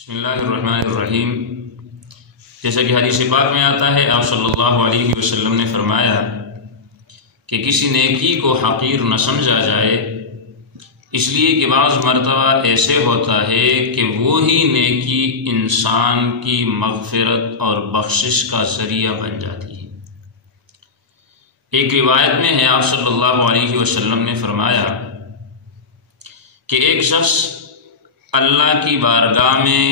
بسم اللہ الرحمن الرحیم۔ جیسا کہ حدیث پاک میں آتا ہے، آپ صلی اللہ علیہ وسلم نے فرمایا کہ کسی نیکی کو حقیر نہ سمجھا جائے، اس لیے کہ بعض مرتبہ ایسے ہوتا ہے کہ وہی نیکی انسان کی مغفرت اور بخشش کا ذریعہ بن جاتی ہے۔ ایک روایت میں ہے، آپ صلی اللہ علیہ وسلم نے فرمایا کہ ایک شخص اللہ کی بارگاہ میں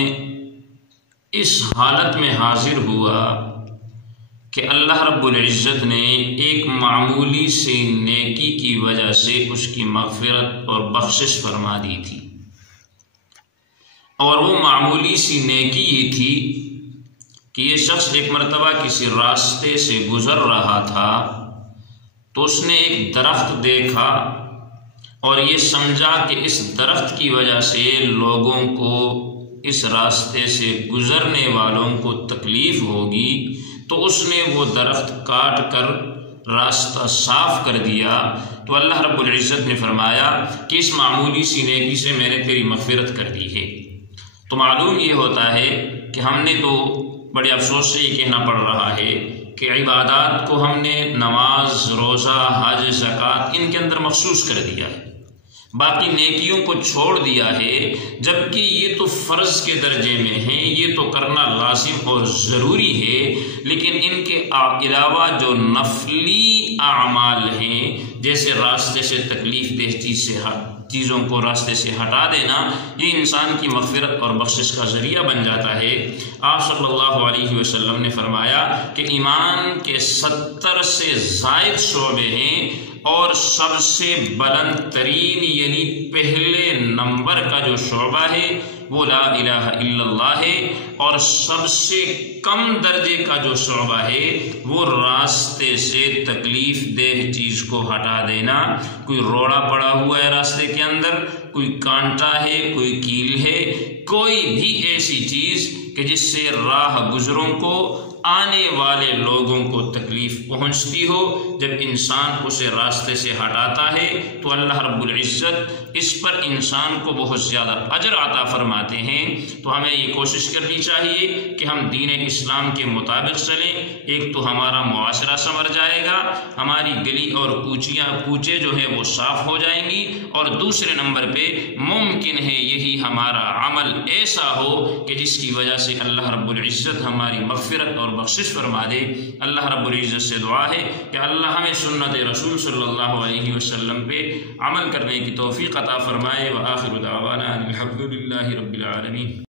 اس حالت میں حاضر ہوا کہ اللہ رب العزت نے ایک معمولی سی نیکی کی وجہ سے اس کی مغفرت اور بخشش فرما دی تھی، اور وہ معمولی سی نیکی یہ تھی کہ یہ شخص ایک مرتبہ کسی راستے سے گزر رہا تھا تو اس نے ایک درخت دیکھا اور یہ سمجھا کہ اس درخت کی وجہ سے لوگوں کو، اس راستے سے گزرنے والوں کو تکلیف ہوگی، تو اس نے وہ درخت کاٹ کر راستہ صاف کر دیا۔ تو اللہ رب العزت نے فرمایا کہ اس معمولی سی نیکی سے میں نے تیری مغفرت کر دی ہے۔ تو معلوم یہ ہوتا ہے کہ ہم نے تو بڑے افسوس سے یہ کہنا پڑ رہا ہے کہ عبادات کو ہم نے نماز، روزہ، حج، زکوٰۃ ان کے اندر مخصوص کر دیا ہے، باقی نیکیوں کو چھوڑ دیا ہے، جبکہ یہ تو فرض کے درجے میں ہیں، یہ تو کرنا لازم اور ضروری ہے، لیکن ان کے علاوہ جو نفلی اعمال ہیں، جیسے راستے سے تکلیف دہ چیزوں کو راستے سے ہٹا دینا، یہ انسان کی مغفرت اور بخشش کا ذریعہ بن جاتا ہے۔ آپ صلی اللہ علیہ وسلم نے فرمایا کہ ایمان کے 70 سے زائد شعبے ہیں، اور سب سے بلند ترین یعنی پہلے نمبر کا جو شعبہ ہے وہ لا الہ الا اللہ ہے، اور سب سے کم درجے کا جو شعبہ ہے وہ راستے سے تکلیف دہ چیز کو ہٹا دینا۔ کوئی روڑا پڑا ہوا ہے راستے کے اندر، کوئی کانٹا ہے، کوئی کیل ہے، کوئی بھی ایسی چیز کہ جس سے راہ گزروں کو، آنے والے لوگوں کو تکلیف پہنچتی ہو، جب انسان اسے راستے سے ہٹاتا ہے تو اللہ رب العزت اس پر انسان کو بہت زیادہ اجر عطا فرماتے ہیں۔ تو ہمیں یہ کوشش کرنی چاہیے کہ ہم دین اسلام کے مطابق چلیں۔ ایک تو ہمارا معاشرہ سنور جائے گا، ہماری گلی اور کوچے جو ہیں وہ صاف ہو جائیں گی، اور دوسرے نمبر پہ ممکن ہے یہی ہمارا عمل ایسا ہو کہ جس کی وجہ سے اللہ رب العزت ہماری مغفرت اور بخشش فرما دے۔ اللہ رب العزت سے دعا ہے کہ اللہ ہمیں سنت رسول صلی اللہ علیہ وسلم پہ عمل کرنے کی توفیق عطا فرمائے۔ وآخر دعوانا الحمد للہ رب العالمین۔